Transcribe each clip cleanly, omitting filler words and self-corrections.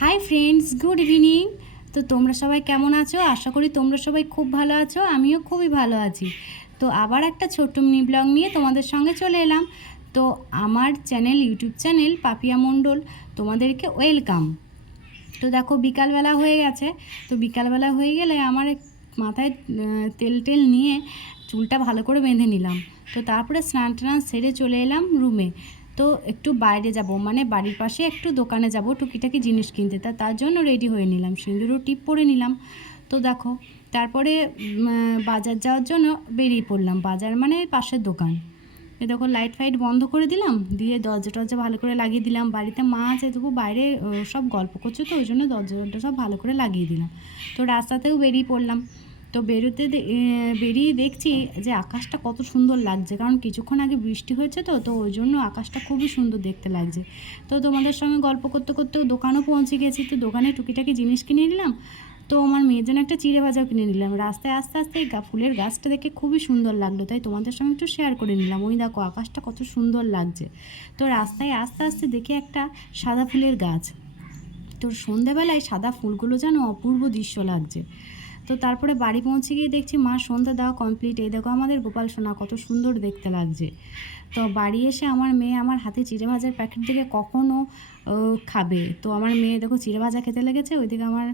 Hi friends, good evening. তো তোমরা সবাই কেমন আছো? আশা করি তোমরা সবাই খুব ভালো আছো, আমিও খুবই ভালো আছি। তো আবার একটা ছোট্ট মিনি ব্লগ নিয়ে তোমাদের সঙ্গে চলে এলাম। তো আমার চ্যানেল, ইউটিউব চ্যানেল পাপিয়া মণ্ডল, তোমাদেরকে ওয়েলকাম। তো দেখো বিকালবেলা হয়ে গেছে। তো বিকালবেলা হয়ে গেলে আমার মাথায় তেল নিয়ে চুলটা ভালো করে বেঁধে নিলাম। তো তারপরে স্নান টান সেরে চলে এলাম রুমে। তো একটু বাইরে যাব, মানে বাড়ির পাশে একটু দোকানে যাব টুকিটাকি জিনিস কিনতে। তার জন্য রেডি হয়ে নিলাম, সিঁদুরও টিপ পরে নিলাম। তো দেখো তারপরে বাজার যাওয়ার জন্য বেরিয়ে পড়লাম। বাজার মানে পাশের দোকান। এ দেখো লাইট ফাইট বন্ধ করে দিলাম, দিয়ে দরজা টরজা ভালো করে লাগিয়ে দিলাম। বাড়িতে মা আছে, তবু বাইরে সব গল্প করছে, তো ওই জন্য দরজাটা সব ভালো করে লাগিয়ে দিলাম। তো রাস্তাতেও বেরিয়ে পড়লাম। তো বেরিয়ে দেখছি যে আকাশটা কত সুন্দর লাগছে, কারণ কিছুক্ষণ আগে বৃষ্টি হয়েছে। তো ওই জন্য আকাশটা খুবই সুন্দর দেখতে লাগছে। তো তোমাদের সঙ্গে গল্প করতে করতেও দোকানও পৌঁছে গেছি। তো দোকানে টুকিটাকি জিনিস কিনে নিলাম। তো আমার মেয়ের জন্য একটা চিড়ে ভাজাও কিনে নিলাম। রাস্তায় আস্তে আস্তে এই ফুলের গাছটা দেখে খুবই সুন্দর লাগলো, তাই তোমাদের সঙ্গে একটু শেয়ার করে নিলাম। ওই দেখো আকাশটা কত সুন্দর লাগছে। তো রাস্তায় আস্তে আস্তে দেখে একটা সাদা ফুলের গাছ। তো সন্ধেবেলায় সাদা ফুলগুলো যেন অপূর্ব দৃশ্য লাগছে। তো তারপরে বাড়ি পৌঁছে গিয়ে দেখছি মা সন্ধ্যা দেওয়া কমপ্লিট। এই দেখো আমাদের গোপাল সোনা কত সুন্দর দেখতে লাগছে। তো বাড়ি এসে আমার মেয়ে আমার হাতে চিড়ে ভাজার প্যাকেট থেকে কখনও খাবে। তো আমার মেয়ে দেখো চিড়ে ভাজা খেতে লেগেছে। ওইদিকে আমার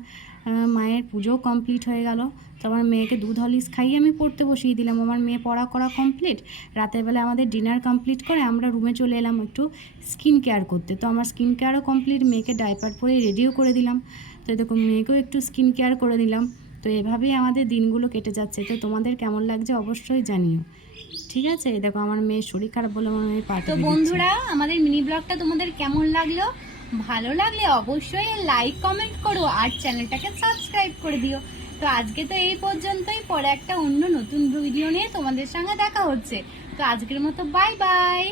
মায়ের পুজোও কমপ্লিট হয়ে গেল। তো আমার মেয়েকে দুধ হরলিক্স খাইয়ে আমি পড়তে বসিয়ে দিলাম। আমার মেয়ে পড়া করা কমপ্লিট। রাতের বেলা আমাদের ডিনার কমপ্লিট করে আমরা রুমে চলে এলাম একটু স্কিন কেয়ার করতে। তো আমার স্কিন কেয়ারও কমপ্লিট, মেয়েকে ডাইপার পরে রেডিও করে দিলাম। তো দেখো মেয়েকেও একটু স্কিন কেয়ার করে দিলাম। তো এভাবেই আমাদের দিনগুলো কেটে যাচ্ছে। তো তোমাদের কেমন লাগছে অবশ্যই জানিও। ঠিক আছে, দেখো আমার মেয়ের শরীর খারাপ বলে আমার মেয়ে পার্টি। তো বন্ধুরা, আমাদের মিনি ব্লগটা তোমাদের কেমন লাগলো? ভালো লাগলে অবশ্যই লাইক কমেন্ট করো আর চ্যানেলটাকে সাবস্ক্রাইব করে দিও। তো আজকে তো এই পর্যন্তই, পরে একটা অন্য নতুন ভিডিও নিয়ে তোমাদের সঙ্গে দেখা হচ্ছে। তো আজকের মতো বাই বাই।